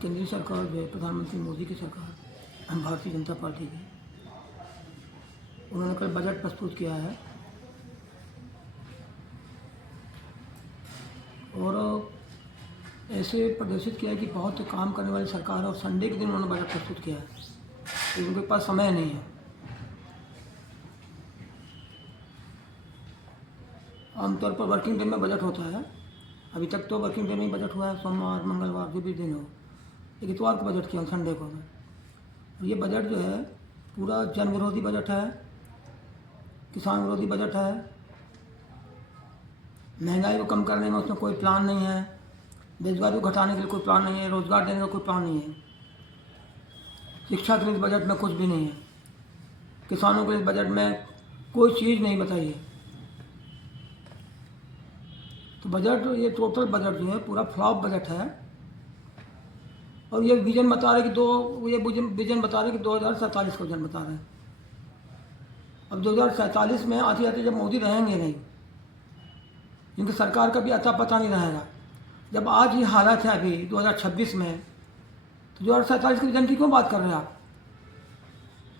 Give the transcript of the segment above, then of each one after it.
केंद्रीय सरकार जो है प्रधानमंत्री मोदी की सरकार भारतीय जनता पार्टी की, उन्होंने कल बजट प्रस्तुत किया है और ऐसे प्रदर्शित किया है कि बहुत काम करने वाली सरकार है और संडे के दिन उन्होंने बजट प्रस्तुत किया है तो उनके पास समय नहीं है। आमतौर पर वर्किंग डे में बजट होता है, अभी तक तो वर्किंग डे में ही बजट हुआ है, सोमवार मंगलवार जो भी दिन हो, एक इतवार को बजट किया संडे को में। और ये बजट जो है पूरा जन विरोधी बजट है, किसान विरोधी बजट है, महंगाई को कम करने में उसमें कोई प्लान नहीं है, बेरोजगारी को घटाने के लिए कोई प्लान नहीं है, रोजगार देने का कोई प्लान नहीं है, शिक्षा के लिए बजट में कुछ भी नहीं है, किसानों के लिए बजट में कोई चीज़ नहीं बताई है। तो बजट, ये टोटल बजट जो है पूरा फ्लॉप बजट है और ये विजन बता रहे कि विजन बता रहे कि 2047 का विजन बता रहे हैं। अब 2047 में आते आते जब मोदी रहेंगे नहीं, जिनकी सरकार का भी अता पता नहीं रहेगा, जब आज ये हालत है अभी 2026 में, तो 2047 के विजन की क्यों बात कर रहे हैं आप?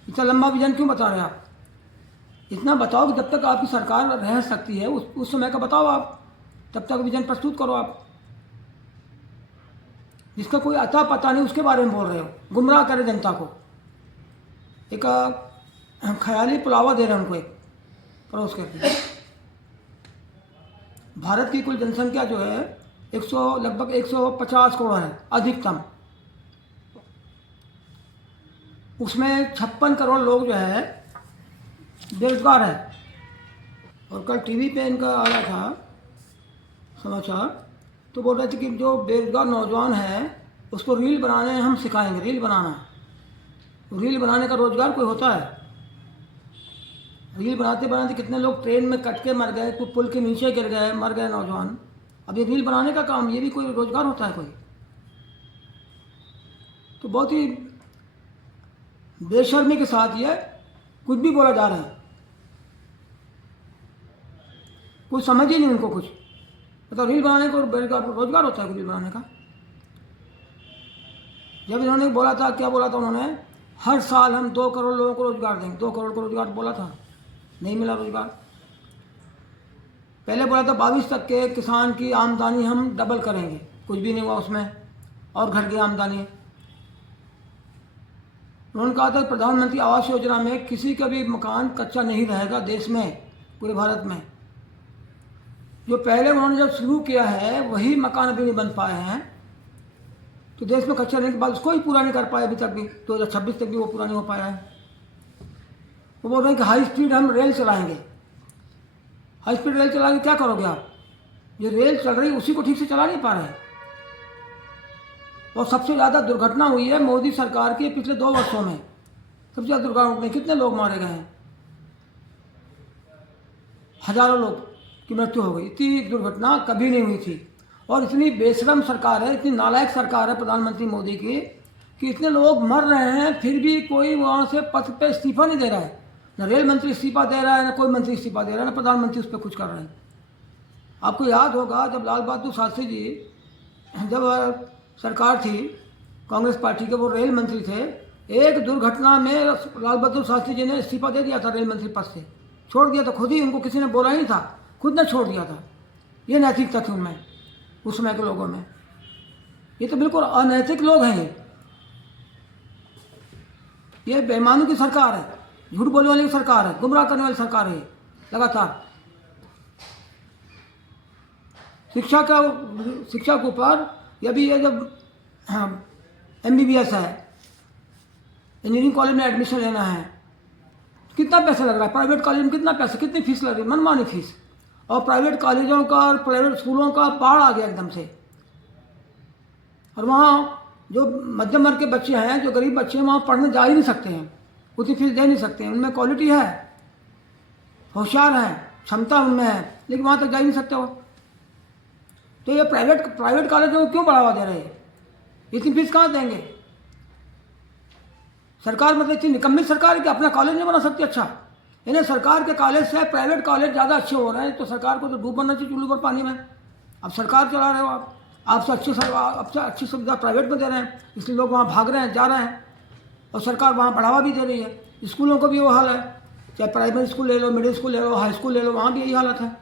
इतना लंबा विजन क्यों बता रहे हैं आप? इतना बताओ कि जब तक आपकी सरकार रह सकती है उस समय का बताओ आप, तब तक विजन प्रस्तुत करो आप। जिसका कोई अता पता नहीं उसके बारे में बोल रहे हो, गुमराह करे जनता को, एक ख्याली पुलावा दे रहे हैं उनको एक परोस करके। भारत की कुल जनसंख्या जो है लगभग 150 करोड़ है अधिकतम, उसमें 56 करोड़ लोग जो है बेरोजगार है। और कल टीवी पे इनका आ रहा था समाचार, तो बोल रहे थे कि जो बेरोजगार नौजवान है उसको रील बनाने हम सिखाएंगे, रील बनाना। रील बनाने का रोजगार कोई होता है? रील बनाते बनाते कितने लोग ट्रेन में कट के मर गए, कोई पुल के नीचे गिर गए, मर गए नौजवान। अब ये रील बनाने का काम, ये भी कोई रोजगार होता है कोई? तो बहुत ही बेशर्मी के साथ ये कुछ भी बोला जा रहा है, कुछ समझ ही नहीं उनको कुछ। तो रील बनाने को रोजगार होता है रील बनाने का? जब इन्होंने बोला था, क्या बोला था उन्होंने, हर साल हम 2 करोड़ लोगों को रोजगार देंगे, 2 करोड़ को रोजगार बोला था, नहीं मिला रोजगार। पहले बोला था 22 तक के किसान की आमदनी हम डबल करेंगे, कुछ भी नहीं हुआ उसमें, और घट गई आमदनी। उन्होंने कहा था प्रधानमंत्री आवास योजना में किसी का भी मकान कच्चा नहीं रहेगा देश में, पूरे भारत में। जो पहले उन्होंने जब शुरू किया है वही मकान अभी नहीं बन पाए हैं, तो देश में कच्चा रहने के बाद उसको ही पूरा नहीं कर पाए अभी तक भी, 2026 तक भी वो पूरा नहीं हो पाया है। वो बोल रहे हैं कि हाई स्पीड हम रेल चलाएंगे। हाई स्पीड रेल चलाएंगे, क्या करोगे आप? ये रेल चल रही उसी को ठीक से चला नहीं पा रहे हैं। और सबसे ज़्यादा दुर्घटना हुई है मोदी सरकार की पिछले 2 वर्षों में, सबसे ज़्यादा दुर्घटना में कितने लोग मारे गए हैं, हजारों लोग की मृत्यु हो गई। इतनी दुर्घटना कभी नहीं हुई थी। और इतनी बेशरम सरकार है, इतनी नालायक सरकार है प्रधानमंत्री मोदी की, कि इतने लोग मर रहे हैं फिर भी कोई वहाँ से पद पे इस्तीफा नहीं दे रहा है। न रेल मंत्री इस्तीफा दे रहा है, न कोई मंत्री इस्तीफा दे रहा है, न प्रधानमंत्री उस पर कुछ कर रहे हैं। आपको याद होगा जब लाल बहादुर शास्त्री जी, जब सरकार थी कांग्रेस पार्टी के, वो रेल मंत्री थे, एक दुर्घटना में लाल बहादुर शास्त्री जी ने इस्तीफा दे दिया था रेल मंत्री पद से, छोड़ दिया था खुद ही, उनको किसी ने बोला ही था, खुद ने छोड़ दिया था। ये नैतिकता थी उनमें, उस समय के लोगों में। ये तो बिल्कुल अनैतिक लोग हैं। ये बेईमानों की सरकार है, झूठ बोलने वाली सरकार है, गुमराह करने वाली सरकार है लगातार। शिक्षा के ऊपर ये जब MBBS है, इंजीनियरिंग कॉलेज में एडमिशन लेना है, कितना पैसा लग रहा है? प्राइवेट कॉलेज में कितना पैसा, कितनी फीस लग रही है? मनमानी फीस। और प्राइवेट कॉलेजों का और प्राइवेट स्कूलों का बाढ़ आ गया एकदम से। और वहाँ जो मध्यम वर्ग के बच्चे हैं, जो गरीब बच्चे हैं, वहाँ पढ़ने जा ही नहीं सकते हैं, उतनी फीस दे नहीं सकते हैं। उनमें क्वालिटी है, होशियार हैं, क्षमता उनमें है, लेकिन वहाँ तक जा ही नहीं सकते हो। तो ये प्राइवेट कॉलेजों को क्यों बढ़ावा दे रहे हैं? इतनी फीस कहाँ देंगे? सरकार मतलब इतनी निकम्मी सरकार है कि अपना कॉलेज नहीं बना सकती अच्छा। इन्हें सरकार के कॉलेज से प्राइवेट कॉलेज ज़्यादा अच्छे हो रहे हैं, तो सरकार को तो डूब बनना चाहिए चुल्लू पर पानी में। अब सरकार चला रहे हो आप, आपसे अच्छी सुविधा प्राइवेट में दे रहे हैं, इसलिए लोग वहाँ भाग रहे हैं, जा रहे हैं, और सरकार वहाँ बढ़ावा भी दे रही है। स्कूलों को भी वो हाल है, चाहे प्राइमरी स्कूल ले लो, मिडिल स्कूल ले लो, हाई स्कूल ले लो, वहाँ भी यही हालत है।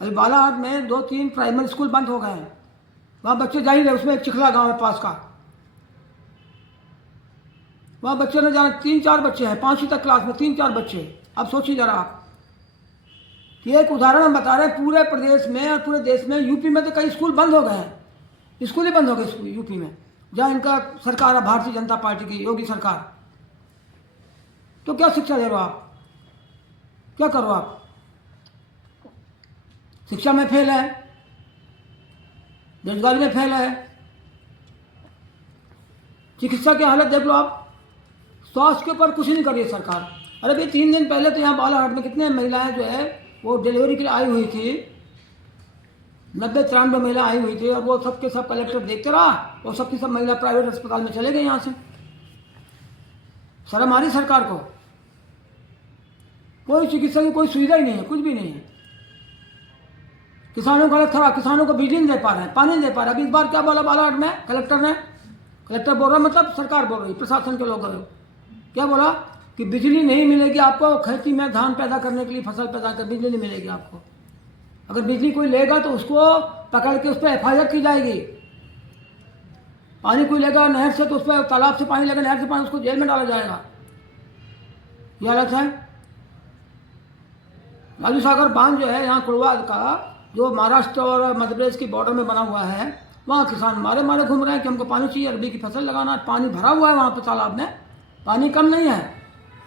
अभी बालाहाट में 2-3 प्राइमरी स्कूल बंद हो गए हैं, वहाँ बच्चे जा ही रहे। उसमें एक चिखला गाँव है पास का, वहाँ बच्चे ने जाना, 3-4 बच्चे हैं 5वीं तक क्लास में, 3-4 बच्चे। अब सोचिए जरा आप, ये एक उदाहरण हम बता रहे हैं पूरे प्रदेश में और पूरे देश में। यूपी में तो कई स्कूल बंद हो गए हैं, स्कूल ही बंद हो गए यूपी में, जहाँ इनका सरकार है भारतीय जनता पार्टी की, योगी सरकार। तो क्या शिक्षा दे रहे हो आप, क्या करो आप? शिक्षा में फेल है, बेरोजगारी में फेल है, चिकित्सा की हालत देख लो आप, स्वास्थ्य के ऊपर कुछ नहीं कर रही है सरकार। अरे भाई 3 दिन पहले तो यहाँ बालाहाट में कितने महिलाएं जो है वो डिलीवरी के लिए आई हुई थी, 90-93 महिला आई हुई थी, और वो सबके सब कलेक्टर देखते रहा, और सबकी सब महिला प्राइवेट अस्पताल में चले गए यहाँ से। शर्म आ रही सरकार को? कोई चिकित्सा की कोई सुविधा ही नहीं है, कुछ भी नहीं है। किसानों का हालत खराब, किसानों को बिजली नहीं दे पा रहे हैं, पानी नहीं दे पा रहे। अभी इस बार क्या बोला बालाहाट में कलेक्टर ने, कलेक्टर बोल रहा मतलब सरकार बोल रही, प्रशासन के लोग क्या बोला कि बिजली नहीं मिलेगी आपको, खेती में धान पैदा करने के लिए, फसल पैदा कर, बिजली नहीं मिलेगी आपको। अगर बिजली कोई लेगा तो उसको पकड़ के उस पर FIR की जाएगी। पानी कोई लेगा नहर से तो उस पर, तालाब से पानी लेगा, नहर से पानी, उसको जेल में डाला जाएगा। ये हालत है। राजू सागर बांध जो है यहाँ कुड़वा का, जो महाराष्ट्र और मध्य प्रदेश की बॉर्डर में बना हुआ है, वहाँ किसान मारे मारे घूम रहे हैं कि हमको पानी चाहिए, अरबी की फसल लगाना। पानी भरा हुआ है वहाँ पर तालाब में, पानी कम नहीं है,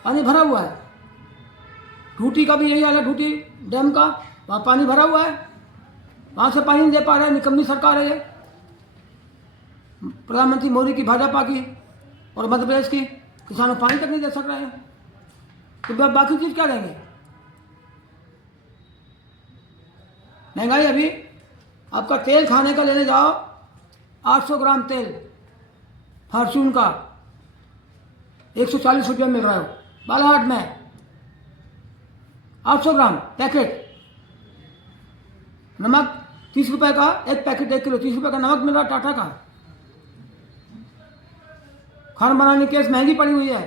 पानी भरा हुआ है। ढूटी का भी यही हाल है, ढूटी डैम का, वहाँ पानी भरा हुआ है, वहाँ से पानी नहीं दे पा रहे हैं। निकम्मी सरकार है ये, प्रधानमंत्री मोदी की, भाजपा की और मध्य प्रदेश की। किसानों को पानी तक नहीं दे सक रहे हैं, तो बाकी चीज़ क्या देंगे? महंगाई, अभी आपका तेल खाने का लेने जाओ, 800 ग्राम तेल फॉर्चून का 140 रुपये मिल रहा है बालाहाट में, 800 ग्राम पैकेट। नमक 30 रुपये का एक पैकेट, 1 किलो 30 रुपये का नमक मिल रहा है टाटा का। खाना बनाने की गैस महंगी पड़ी हुई है।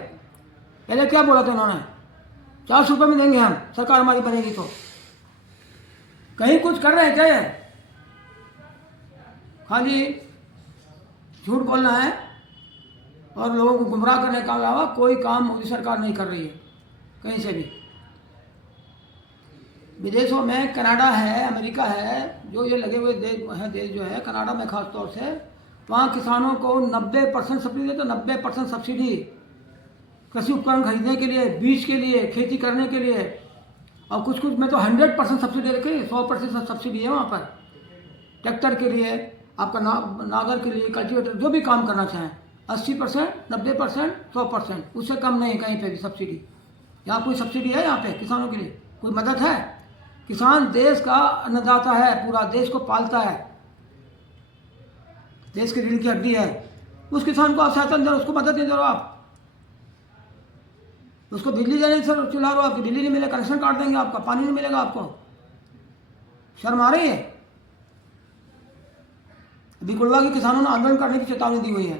पहले क्या बोला था उन्होंने, 400 रुपये में देंगे हम, सरकार हमारी बनेगी तो। कहीं कुछ कर रहे हैं क्या? खाली झूठ बोलना है और लोगों को गुमराह करने के अलावा कोई काम मोदी सरकार नहीं कर रही है कहीं से भी। विदेशों में कनाडा है, अमेरिका है, जो ये लगे हुए देश जो है, कनाडा में खास तौर से, वहाँ किसानों को 90% सब्सिडी देते, 90% सब्सिडी कृषि उपकरण खरीदने के लिए, बीज के लिए, खेती करने के लिए। और कुछ कुछ में तो 100% सब्सिडी रखी, 100% सब्सिडी है वहाँ पर। ट्रैक्टर के लिए, आपका नागर के लिए, कल्टीवेटर, जो भी काम करना चाहें, 80%, 90%, 100%, उससे कम नहीं कहीं पे भी सब्सिडी। यहाँ कोई सब्सिडी है यहाँ पे किसानों के लिए? कोई मदद है? किसान देश का अन्नदाता है, पूरा देश को पालता है, देश की रीढ़ की हड्डी है। उस किसान को आप सहायता दे रहे हो, उसको मदद नहीं दे रहे हो आप। उसको बिजली देने से चिल्ला रहे हो, आपकी बिजली नहीं मिले, कनेक्शन काट देंगे आपका, पानी नहीं मिलेगा आपको। शर्म आ रही है? अभी कुड़वा के किसानों ने आंदोलन करने की चेतावनी दी हुई है,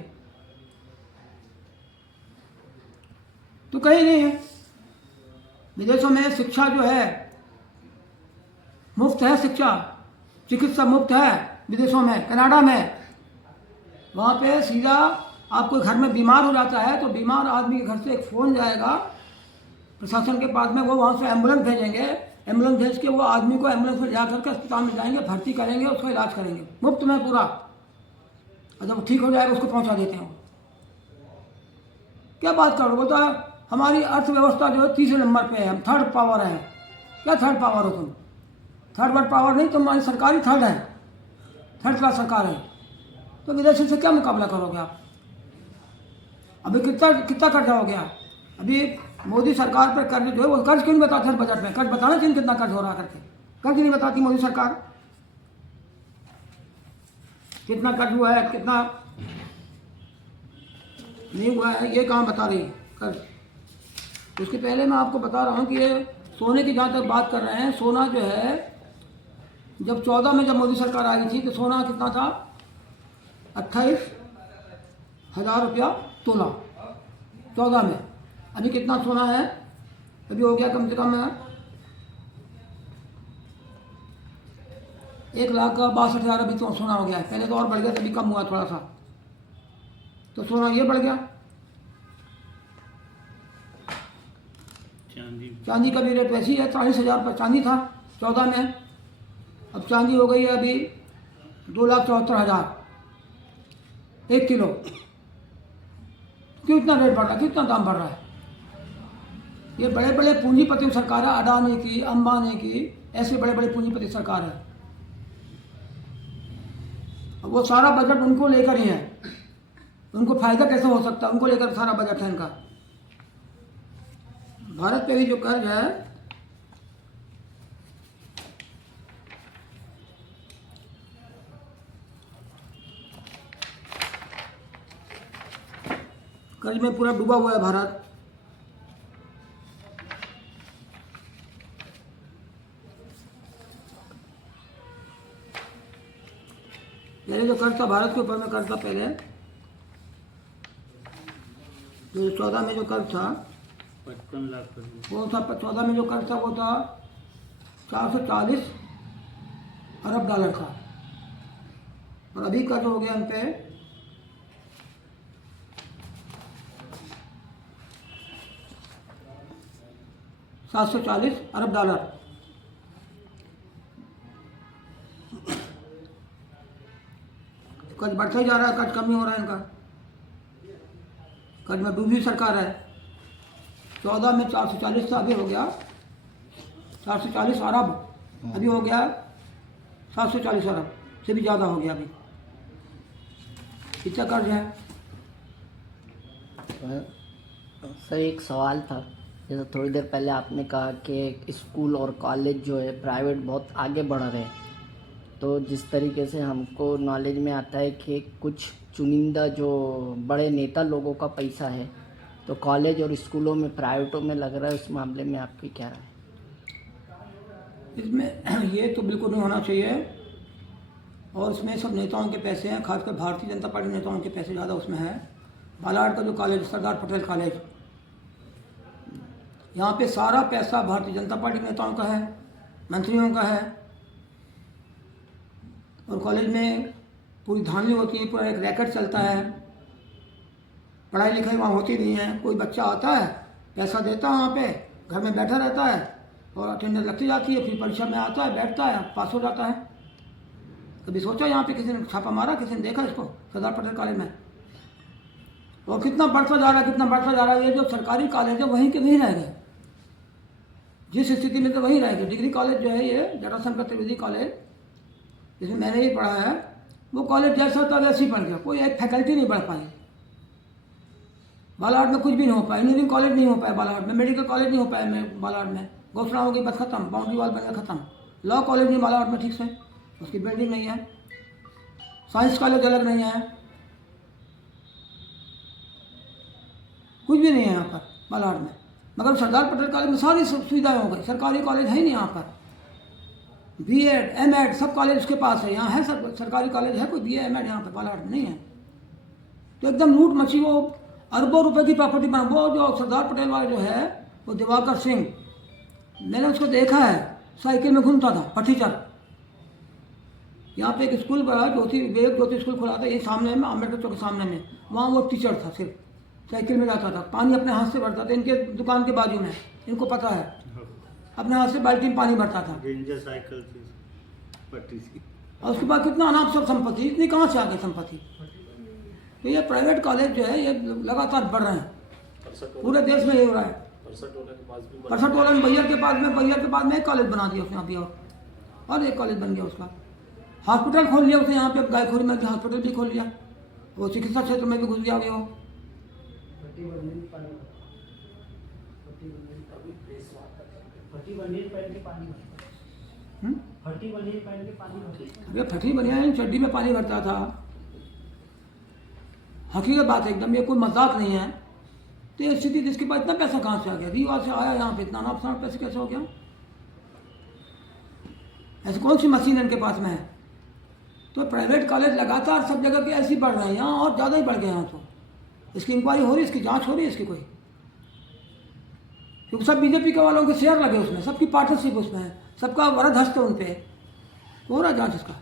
तो कहीं नहीं है। विदेशों में शिक्षा जो है मुफ्त है, शिक्षा चिकित्सा मुफ्त है विदेशों में, कनाडा में। वहाँ पे सीधा आपको घर में बीमार हो जाता है तो बीमार आदमी के घर से एक फ़ोन जाएगा प्रशासन के पास में, वो वहाँ से एम्बुलेंस भेजेंगे, एम्बुलेंस भेज के वो आदमी को एम्बुलेंस में जा करके अस्पताल में जाएंगे, भर्ती करेंगे, उसका इलाज करेंगे मुफ्त में पूरा, और जब ठीक हो जाएगा उसको पहुँचा देते हैं। क्या बात करो, बोलता है हमारी अर्थव्यवस्था जो है 3रे नंबर पे है, हम 3rd पावर है। क्या 3rd पावर हो तुम? 3rd वर्ल्ड पावर नहीं, तुम्हारी सरकार ही 3rd है, 3rd क्लास सरकार है। तो विदेशी से क्या मुकाबला करोगे आप? अभी कितना कर्जा हो गया? अभी मोदी सरकार पर कर्ज जो है, वो कर्ज क्यों नहीं बताते हर बजट में? कर्ज बताना चाहिए कितना कर्ज हो रहा करके, कर्ज नहीं बताती मोदी सरकार। कितना कर्ज हुआ है, कितना नहीं हुआ है, ये कहाँ बता रही है कर्ज। उसके पहले मैं आपको बता रहा हूँ कि ये सोने की जहाँ तक बात कर रहे हैं, सोना जो है जब 14 में जब मोदी सरकार आई थी तो सोना कितना था? 28,000 रुपया तोला 14 में। अभी कितना सोना है? अभी हो गया कम से कम 1,62,000 अभी तो सोना हो गया है। पहले तो और बढ़ गया, तभी कम हुआ थोड़ा सा, तो सोना ये बढ़ गया। चांदी का भी रेट वैसे ही है, 40,000 रुपये चांदी था 14 में। अब चांदी हो गई है अभी 2,74,000 1 किलो। क्यों इतना रेट बढ़ रहा है, क्यों इतना दाम बढ़ रहा है? ये बड़े बड़े पूंजीपति सरकार है, अडानी की, अंबानी की, ऐसे बड़े बड़े पूंजीपति सरकार है। वो सारा बजट उनको लेकर ही है, उनको फायदा कैसे हो सकता है, उनको लेकर सारा बजट है इनका। भारत पे भी जो कर्ज है कर्ज में पूरा डूबा हुआ है भारत। पहले जो कर्ज था भारत के ऊपर में कर्ज था, पहले 2014 में जो कर्ज था 55 लाख वो था, 14 में जो कर्ज था वो था 440 अरब डॉलर का, और अभी कर्ज हो गया इन पे 740 अरब डॉलर। कर्ज बढ़ता ही जा रहा है, कर्ज कम ही हो रहा है इनका। कर्ज में डूबी सरकार है। 14 में 440 था, अभी हो गया 440 अरब, अभी हो गया 740 अरब से भी ज़्यादा हो गया। अभी कितना कर्ज है? सर एक सवाल था, जैसे थोड़ी देर पहले आपने कहा कि स्कूल और कॉलेज जो है प्राइवेट बहुत आगे बढ़ रहे हैं, तो जिस तरीके से हमको नॉलेज में आता है कि कुछ चुनिंदा जो बड़े नेता लोगों का पैसा है तो कॉलेज और स्कूलों में प्राइवेटों में लग रहा है, उस मामले में आपकी क्या राय है? इसमें ये तो बिल्कुल नहीं होना चाहिए, और इसमें सब नेताओं के पैसे हैं, खासकर भारतीय जनता पार्टी नेताओं के पैसे ज़्यादा उसमें है। बालाघाट का जो कॉलेज, सरदार पटेल कॉलेज, यहाँ पे सारा पैसा भारतीय जनता पार्टी के नेताओं का है, मंत्रियों का है। और कॉलेज में पूरी धांधली होती है, पूरा एक रैकेट चलता है, पढ़ाई लिखाई वहाँ होती नहीं है। कोई बच्चा आता है, पैसा देता है, वहाँ पे घर में बैठा रहता है और अटेंडेंस लगती जाती है, फिर परीक्षा में आता है, बैठता है, पास हो जाता है। कभी सोचा यहाँ पे किसी ने छापा मारा, किसी ने देखा इसको सरदार पटेल कॉलेज में? और कितना बढ़ता जा रहा है, कितना बढ़ता जा रहा है। ये जो सरकारी कॉलेज है वहीं के वहीं रह गए, जिस स्थिति में तो वहीं रह गए। डिग्री कॉलेज जो है ये जटाशंकर त्रिवेदी कॉलेज, जिसमें मैंने भी पढ़ा है, वो कॉलेज जैसा था वैसे ही बन गया, कोई एक फैकल्टी नहीं बढ़ पाई। बालाघाट में कुछ भी नहीं हो पाया, इंजीनियरिंग कॉलेज नहीं हो पाया बालाघाट में, मेडिकल कॉलेज नहीं हो पाया मैं बालाघाट में, घोषणा हो गई बस खत्म, बाउंड्री वाल बन गया खत्म। लॉ कॉलेज नहीं बालाघाट में ठीक से, उसकी बिल्डिंग नहीं है। साइंस कॉलेज अलग नहीं है, कुछ भी नहीं है यहाँ पर बालाघाट में। मगर सरदार पटेल कॉलेज में सारी सुविधाएं हो गई, सरकारी कॉलेज है ही नहीं यहाँ पर। बीएड एमएड सब कॉलेज उसके पास है, यहाँ है सरकारी कॉलेज है, कोई बीए एमएड यहाँ पर बालाघाट में नहीं है। तो एकदम लूट मची, वो अरबों रुपए की प्रॉपर्टी बना। वो जो सरदार पटेल वाला जो है वो दिवाकर सिंह, मैंने उसको देखा है, साइकिल में घूमता था पठीचर। यहाँ पे एक स्कूल बना, ज्योति स्कूल खुला था, ये सामने में अम्बेडकर चौक के सामने में, वहाँ वो टीचर था, सिर्फ साइकिल में जाता था, पानी अपने हाथ से भरता था। इनके दुकान के बाजू में, इनको पता है, अपने हाथ से बाल्टी में पानी भरता था। साइकिल और उसके बाद कितना अनाप सब संपत्ति, इतनी कहाँ से आ गई संपत्ति। तो ये प्राइवेट कॉलेज जो है ये लगातार बढ़ रहे हैं, पूरे देश में ये हो रहा है। 65 टोला में बैयर के पास में एक कॉलेज बना दिया उसने अभी, और एक कॉलेज बन गया उसका। हॉस्पिटल खोल लिया उसने यहाँ पे, गायखोरी में हॉस्पिटल भी खोल लिया, वो चिकित्सा क्षेत्र में भी घुस गया अभी वो। अरे फटी बनियान चड्डी में पानी भरता था, हकीकत बात है एकदम, ये कोई मजाक नहीं है। तो ये स्थिति, जिसके पास इतना पैसा कहाँ से आ गया, रीवा से आया यहाँ पे, इतना नाप पैसे कैसे हो गया? ऐसी कौन सी मशीन इनके पास में है? तो प्राइवेट कॉलेज लगातार सब जगह के ऐसे ही बढ़ रहे हैं, यहाँ और ज़्यादा ही बढ़ गए यहाँ। तो इसकी इंक्वायरी हो रही है, इसकी जांच हो रही है इसकी कोई? क्योंकि सब बीजेपी के वालों के शेयर लगे उसमें, सबकी पार्टनरशिप उसमें है, सबका वरद हस्त है उन पर। हो रहा जांच इसका।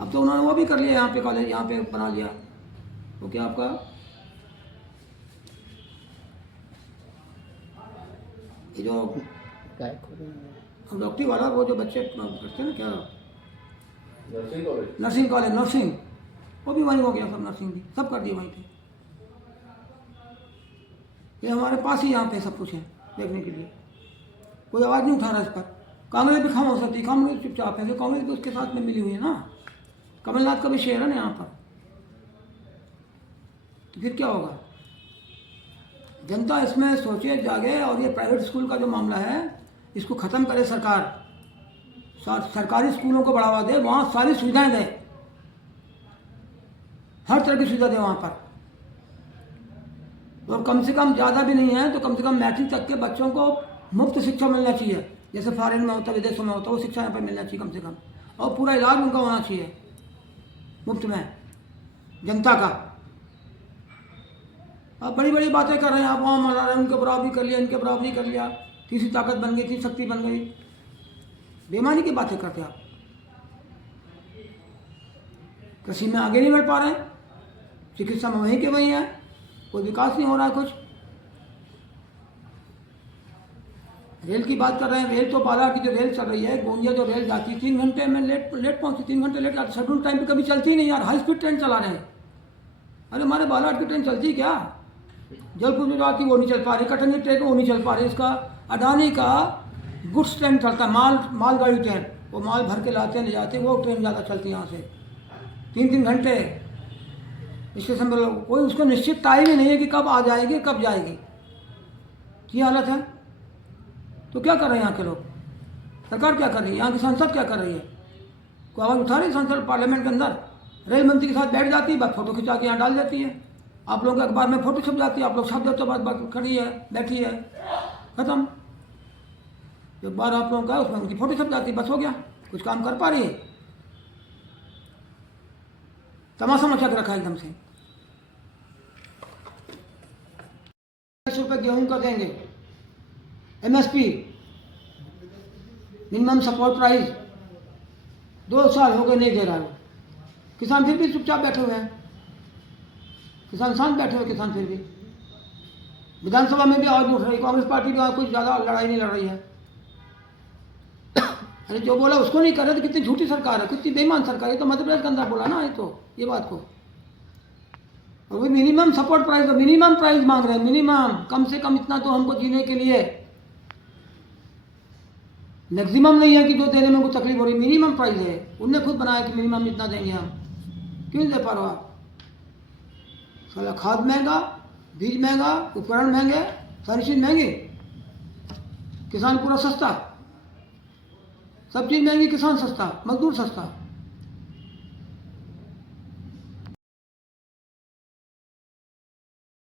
अब तो उन्होंने वो भी कर लिया, यहाँ पे कॉलेज यहाँ पे बना लिया। वो क्या आपका ये जो डॉक्टरी वाला वो जो बच्चे करते हैं ना, क्या नर्सिंग कॉलेज, नर्सिंग, वो भी वहीं हो गया सब, नर्सिंग भी सब कर दिए वहीं पे। ये हमारे पास ही यहाँ पे सब कुछ है देखने के लिए, कोई आवाज़ नहीं उठा रहा इस पर। कांग्रेस भी खामोश होती, कांग्रेस चुपचाप है, क्योंकि कांग्रेस भी उसके साथ में मिली हुई है ना, कमलनाथ का भी शेयर है ना यहाँ पर। तो फिर क्या होगा? जनता इसमें सोचे, जागे, और ये प्राइवेट स्कूल का जो मामला है इसको ख़त्म करे सरकार। सरकारी स्कूलों को बढ़ावा दे, वहाँ सारी सुविधाएं दे, हर तरह की सुविधा दे वहाँ पर। और कम से कम, ज़्यादा भी नहीं है तो कम से कम मैट्रिक तक के बच्चों को मुफ्त शिक्षा मिलना चाहिए, जैसे फॉरेन में होता है, विदेशों में होता है, वो शिक्षा यहाँ पर मिलना चाहिए कम से कम। और पूरा इलाज उनका होना चाहिए मुफ्त में, जनता का। अब बड़ी बड़ी बातें कर रहे हैं आप, वहाँ मना रहे हैं, उनके बराबरी कर लिया, इनके बराबरी कर लिया, तीसरी ताकत बन गई, तीसरी शक्ति बन गई। बेईमानी की बातें करते आप। कृषि में आगे नहीं बढ़ पा रहे हैं, चिकित्सा में वहीं के वहीं है, कोई विकास नहीं हो रहा है कुछ। रेल की बात कर रहे हैं, रेल तो बालाघाट की जो रेल चल रही है, गोंदिया जो रेल जाती है 3 घंटे में लेट पहुंची, 3 घंटे लेट आती, शेड्यूल टाइम पे कभी चलती ही नहीं यार, हाई स्पीड ट्रेन चला रहे हैं। अरे हमारे बालाघाट की ट्रेन चलती क्या? जलपुर में जो आती वो नहीं चल पा रही, कटनी ट्रेन वो नहीं चल पा रही। इसका अडानी का गुड्स ट्रेन चलता है, मालगाड़ी ट्रेन, वो माल भर के लाते हैं ले जाते हैं, वो ट्रेन ज़्यादा चलती है यहाँ से। 3-3 घंटे स्टेशन पर, कोई उसको निश्चित टाइम ही नहीं है कि कब आ जाएगी कब जाएगी। ये हालत है। तो क्या कर रहे हैं यहाँ के लोग? सरकार क्या कर रही है? यहाँ की संसद क्या कर रही है? कोई आवाज़ उठा रही है संसद पार्लियामेंट के अंदर? रेल मंत्री के साथ बैठ जाती है, बस फोटो खिंचा के यहाँ डाल देती है। आप लोगों के अखबार में फोटो छप जाती है, आप लोग छप देते हो, बस खड़ी है, बैठी है, खत्म। जो बार आप लोगों का उसमें उनकी फोटो छप जाती है, बस हो गया। कुछ काम कर पा रही है? तमाशा मचा के रखा है एकदम से। 100 रुपये गेहूँ का देंगे, MSP मिनिमम सपोर्ट प्राइस, 2 साल हो गए नहीं दे रहा है। किसान फिर भी चुपचाप बैठे हुए हैं, किसान शांत बैठे हुए, किसान फिर भी। विधानसभा में भी आवाज नहीं उठ रही, कांग्रेस पार्टी भी कुछ ज़्यादा लड़ाई नहीं लड़ रही है। अरे जो बोला उसको नहीं कर रहे, तो कितनी झूठी सरकार है, कितनी बेईमान सरकार है। तो मध्य प्रदेश के अंदर बोला ना, ये बात को। और वो minimum support price, minimum price मांग रहे हैं, मिनिमम, कम से कम इतना तो हमको जीने के लिए। मैक्सिमम नहीं है कि जो देने में कोई तकलीफ हो रही, मिनिमम प्राइस है। उनने खुद बनाया कि मिनिमम इतना देंगे हम, क्यों दे पा रहे हो आप? साला खाद महंगा, बीज महंगा, उपकरण महंगे, सारी चीज़ महंगी, किसान पूरा सस्ता, सब चीज़ महंगी, किसान सस्ता, मजदूर सस्ता।